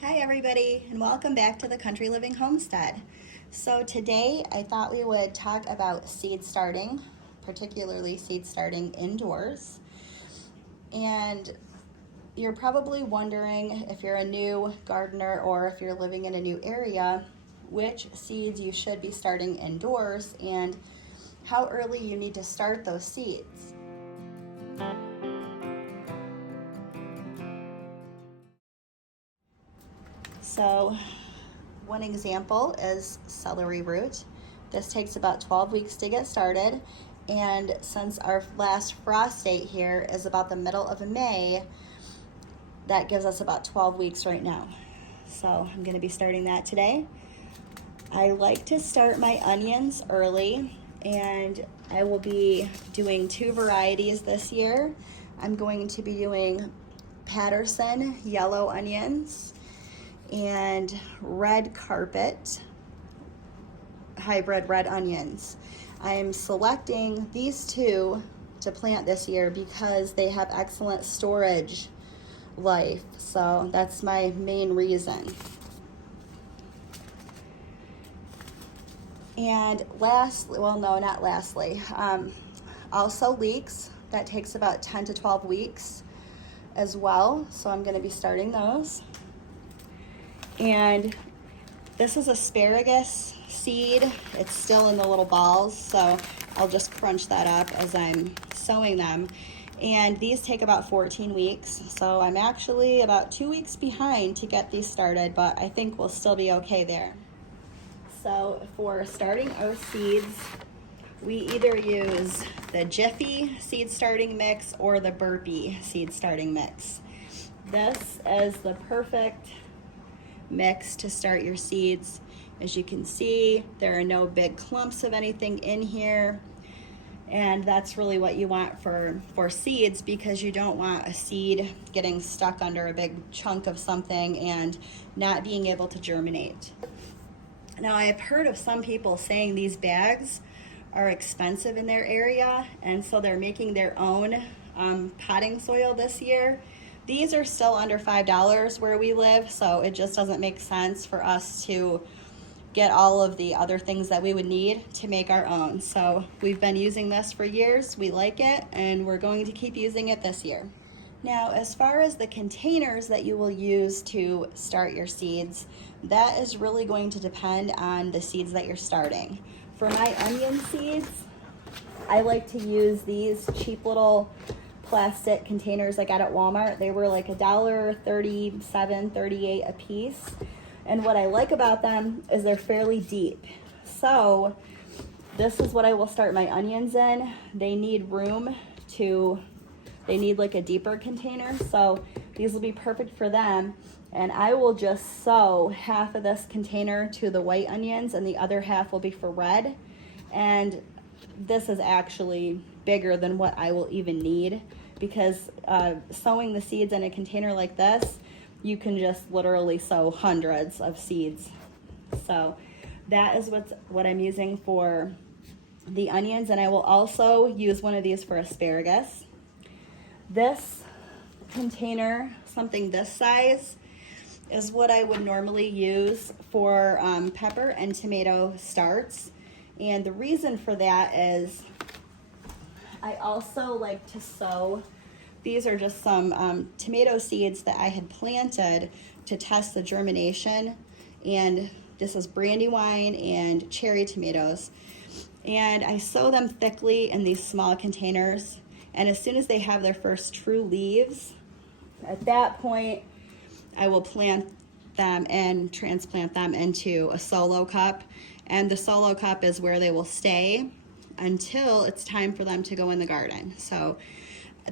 Hi everybody, and welcome back to the Country Living Homestead. So today I thought we would talk about seed starting, particularly seed starting indoors. And you're probably wondering, if you're a new gardener or if you're living in a new area, which seeds you should be starting indoors and how early you need to start those seeds. So one example is celery root. This takes about 12 weeks to get started, and since our last frost date here is about the middle of May, that gives us about 12 weeks right now. So I'm going to be starting that today. I like to start my onions early, and I will be doing two varieties this year. I'm going to be doing Patterson yellow onions and red carpet hybrid red onions. I'm selecting these two to plant this year because they have excellent storage life, so that's my main reason. And lastly, well, no, not lastly, also leeks. That takes about 10 to 12 weeks as well, so I'm going to be starting those. And this is asparagus seed. It's still in the little balls, so I'll just crunch that up as I'm sowing them. And these take about 14 weeks, so I'm actually about 2 weeks behind to get these started, but I think we'll still be okay there. So for starting our seeds, we either use the Jiffy seed starting mix or the Burpee seed starting mix. This is the perfect mix to start your seeds. As you can see, there are no big clumps of anything in here, and that's really what you want for seeds, because you don't want a seed getting stuck under a big chunk of something and not being able to germinate. Now, I've heard of some people saying these bags are expensive in their area, and so they're making their own potting soil this year. These are still under $5 where we live, so it just doesn't make sense for us to get all of the other things that we would need to make our own. So we've been using this for years, we like it, and we're going to keep using it this year. Now, as far as the containers that you will use to start your seeds, that is really going to depend on the seeds that you're starting. For my onion seeds, I like to use these cheap little plastic containers I got at Walmart. They were like $1.37, $1.38 a piece. And what I like about them is they're fairly deep. So this is what I will start my onions in. They need like a deeper container. So these will be perfect for them. And I will just sow half of this container to the white onions and the other half will be for red. And this is actually bigger than what I will even need, because sowing the seeds in a container like this, you can just literally sow hundreds of seeds. So that is what I'm using for the onions, and I will also use one of these for asparagus. This container, something this size, is what I would normally use for pepper and tomato starts. And the reason for that is I also like to sow, these are just some tomato seeds that I had planted to test the germination. And this is brandywine and cherry tomatoes. And I sow them thickly in these small containers. And as soon as they have their first true leaves, at that point, I will plant them and transplant them into a solo cup. And the solo cup is where they will stay until it's time for them to go in the garden. So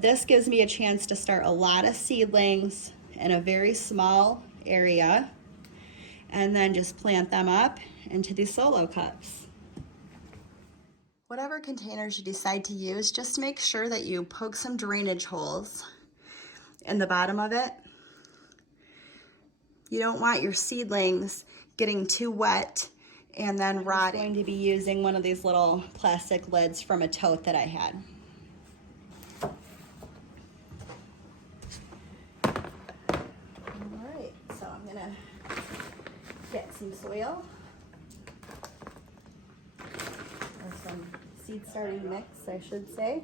this gives me a chance to start a lot of seedlings in a very small area and then just plant them up into these solo cups. Whatever containers you decide to use, just make sure that you poke some drainage holes in the bottom of it. You don't want your seedlings getting too wet and then rotting. I'm going to be using one of these little plastic lids from a tote that I had. All right, so I'm gonna some soil, or some seed starting mix, I should say.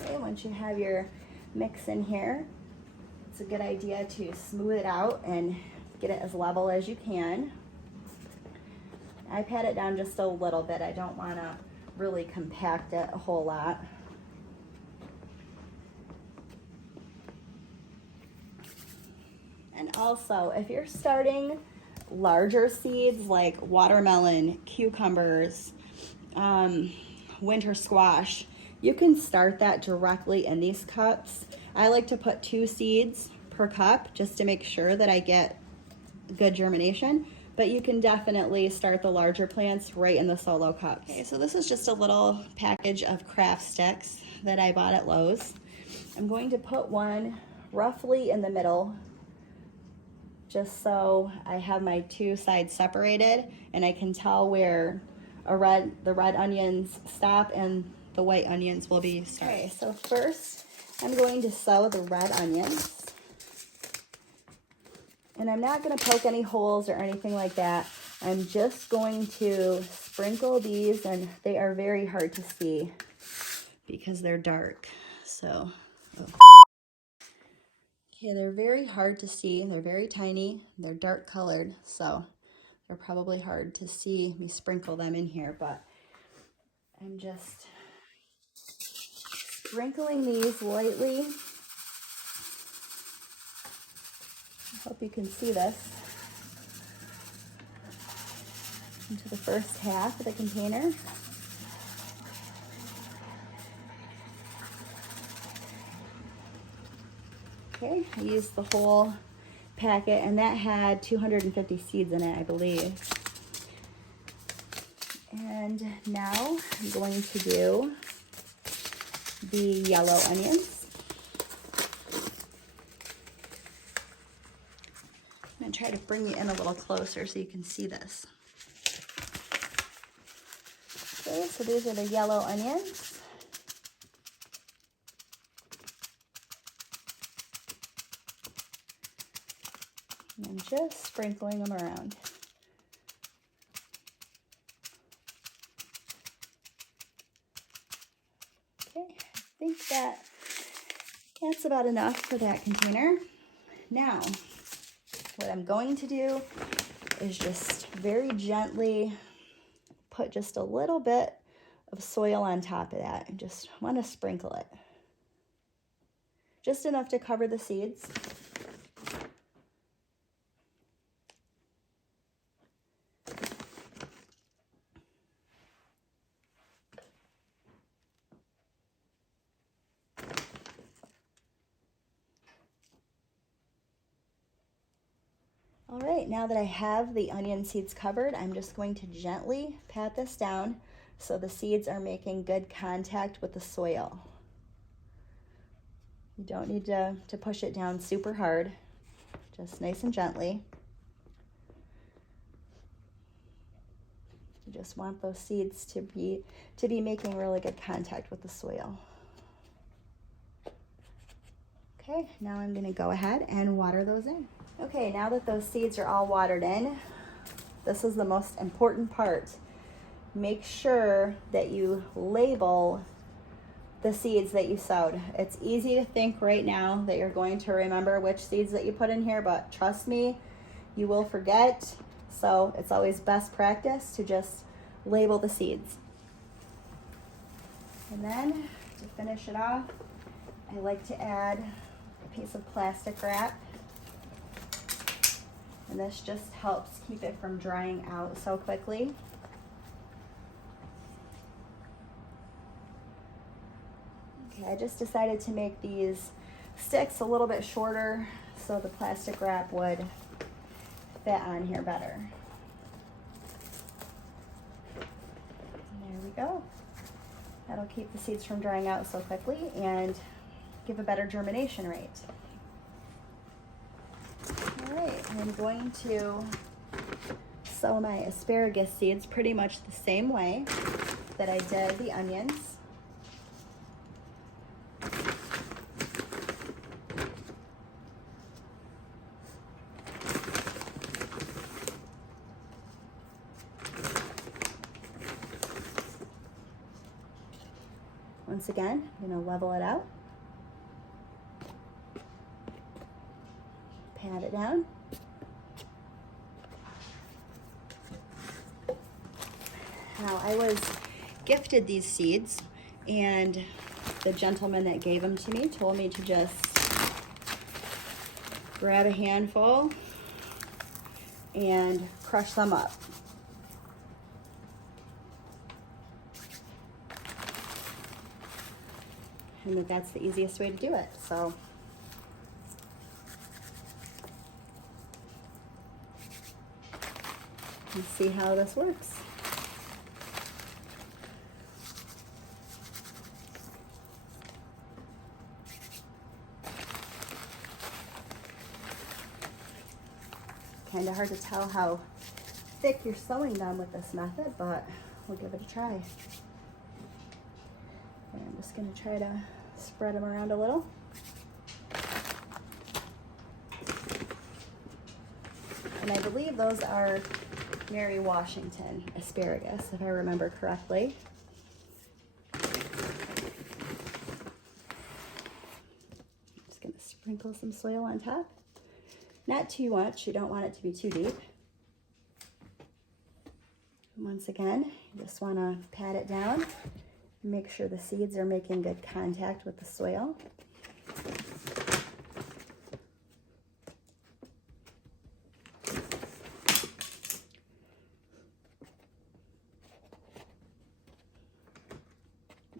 Okay, once you have your mix in here, it's a good idea to smooth it out and get it as level as you can. I pat it down just a little bit. I don't want to really compact it a whole lot. And also, if you're starting larger seeds like watermelon, cucumbers, winter squash, you can start that directly in these cups. I like to put 2 seeds per cup just to make sure that I get good germination, but you can definitely start the larger plants right in the solo cups. Okay, so this is just a little package of craft sticks that I bought at Lowe's. I'm going to put one roughly in the middle, just so I have my 2 sides separated and I can tell where the red onions stop and the white onions will be starting. Okay, so first I'm going to sow the red onions. And I'm not going to poke any holes or anything like that. I'm just going to sprinkle these, and they are very hard to see because they're dark. So, okay, they're very hard to see. They're very tiny. They're dark colored, so they're probably hard to see me sprinkle them in here, but I'm just sprinkling these lightly. I hope you can see this. Into the first half of the container. Okay, I used the whole packet, and that had 250 seeds in it, I believe. And now I'm going to do the yellow onions. I'm going to try to bring you in a little closer so you can see this. Okay, so these are the yellow onions. And I'm just sprinkling them around. Okay, I think that's about enough for that container. Now, what I'm going to do is just very gently put just a little bit of soil on top of that. I just want to sprinkle it. Just enough to cover the seeds. All right, now that I have the onion seeds covered, I'm just going to gently pat this down so the seeds are making good contact with the soil. You don't need to push it down super hard, just nice and gently. You just want those seeds to be making really good contact with the soil. Okay, now I'm going to go ahead and water those in. Okay, now that those seeds are all watered in, this is the most important part. Make sure that you label the seeds that you sowed. It's easy to think right now that you're going to remember which seeds that you put in here, but trust me, you will forget. So it's always best practice to just label the seeds. And then to finish it off, I like to add a piece of plastic wrap. And this just helps keep it from drying out so quickly. Okay, I just decided to make these sticks a little bit shorter so the plastic wrap would fit on here better. And there we go. That'll keep the seeds from drying out so quickly and give a better germination rate. All right, I'm going to sow my asparagus seeds pretty much the same way that I did the onions. Once again, I'm going to level it out, pat it down. Now, I was gifted these seeds, and the gentleman that gave them to me told me to just grab a handful and crush them up. And that's the easiest way to do it. So let's see how this works. Kind of hard to tell how thick you're sewing them with this method, but we'll give it a try. And I'm just going to try to spread them around a little. And I believe those are Mary Washington asparagus, if I remember correctly. Just going to sprinkle some soil on top. Not too much, you don't want it to be too deep. Once again, you just want to pat it down. Make sure the seeds are making good contact with the soil.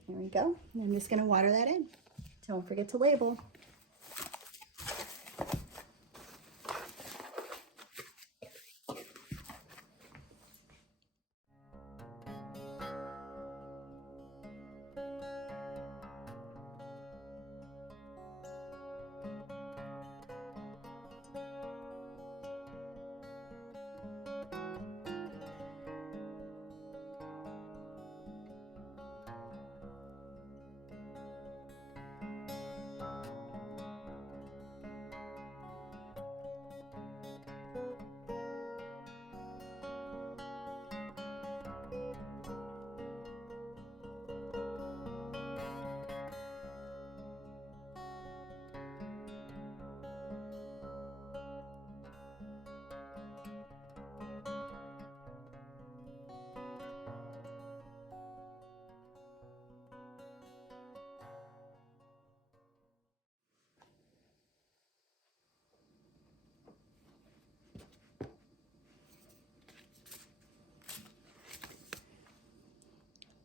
There we go. And I'm just going to water that in. Don't forget to label.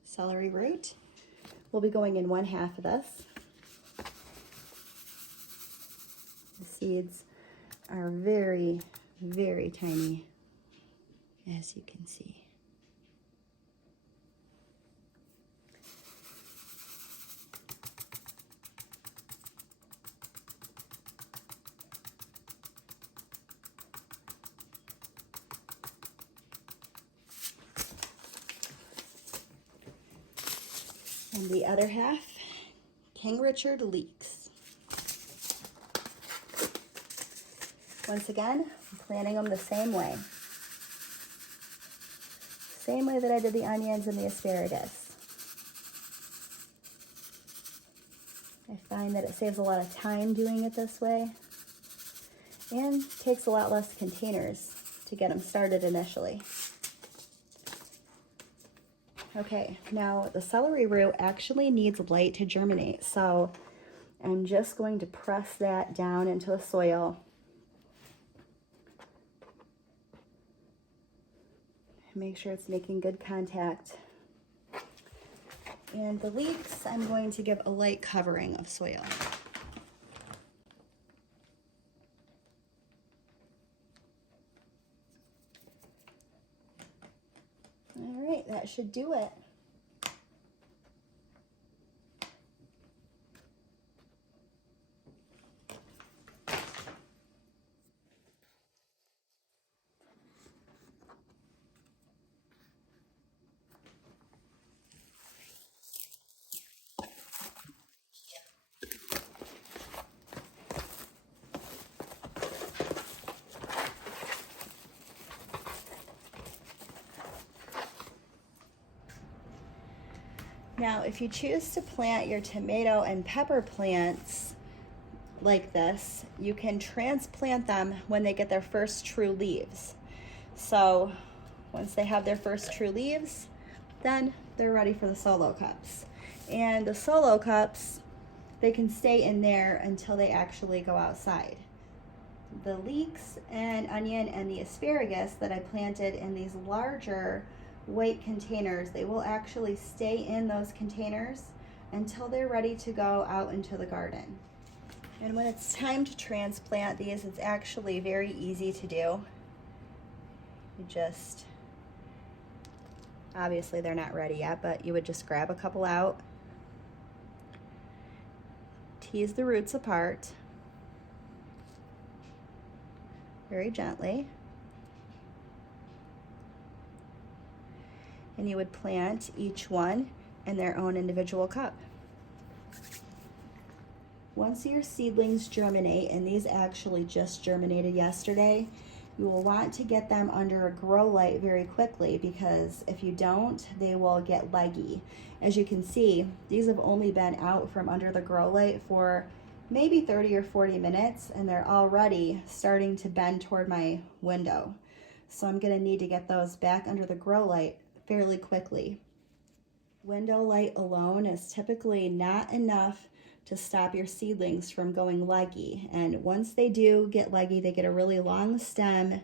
Celery root. We'll be going in 1/2 of this. The seeds are very, very tiny, as you can see. And the other half, King Richard leeks. Once again, I'm planting them the same way. Same way that I did the onions and the asparagus. I find that it saves a lot of time doing it this way and takes a lot less containers to get them started initially. Okay, now the celery root actually needs light to germinate, so I'm just going to press that down into the soil. Make sure it's making good contact. And the leeks, I'm going to give a light covering of soil. All right, that should do it. Now, if you choose to plant your tomato and pepper plants like this, you can transplant them when they get their first true leaves. So once they have their first true leaves, then they're ready for the solo cups. And the solo cups, they can stay in there until they actually go outside. The leeks and onion and the asparagus that I planted in these larger white containers, they will actually stay in those containers until they're ready to go out into the garden. And when it's time to transplant these, it's actually very easy to do. You just, obviously they're not ready yet, but you would just grab a couple out, tease the roots apart very gently, and you would plant each one in their own individual cup. Once your seedlings germinate, and these actually just germinated yesterday, you will want to get them under a grow light very quickly, because if you don't, they will get leggy. As you can see, these have only been out from under the grow light for maybe 30 or 40 minutes, and they're already starting to bend toward my window. So I'm gonna need to get those back under the grow light fairly quickly. Window light alone is typically not enough to stop your seedlings from going leggy. And once they do get leggy, they get a really long stem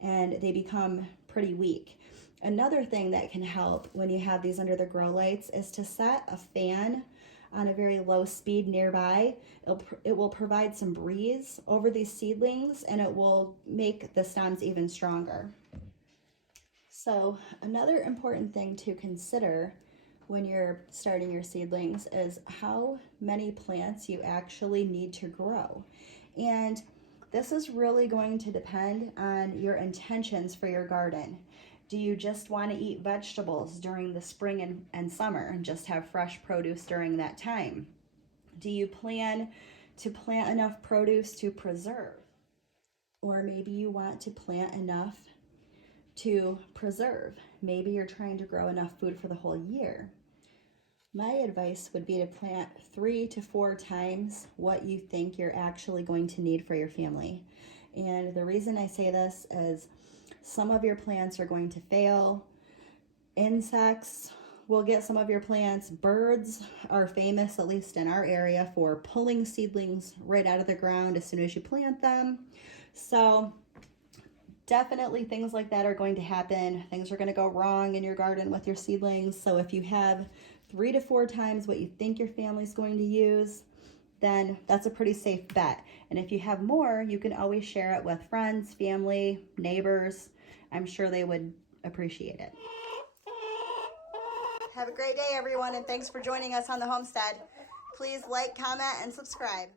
and they become pretty weak. Another thing that can help when you have these under the grow lights is to set a fan on a very low speed nearby. It will provide some breeze over these seedlings, and it will make the stems even stronger. So another important thing to consider when you're starting your seedlings is how many plants you actually need to grow. And this is really going to depend on your intentions for your garden. Do you just want to eat vegetables during the spring and summer and just have fresh produce during that time? Do you plan to plant enough produce to preserve? Or maybe you want to plant enough to preserve. Maybe you're trying to grow enough food for the whole year. My advice would be to plant 3 to 4 times what you think you're actually going to need for your family. And the reason I say this is some of your plants are going to fail. Insects will get some of your plants. Birds are famous, at least in our area, for pulling seedlings right out of the ground as soon as you plant them. So definitely things like that are going to happen. Things are going to go wrong in your garden with your seedlings. So if you have 3 to 4 times what you think your family's going to use, then that's a pretty safe bet. And if you have more, you can always share it with friends, family, neighbors. I'm sure they would appreciate it. Have a great day, everyone, and thanks for joining us on the homestead. Please like, comment, and subscribe.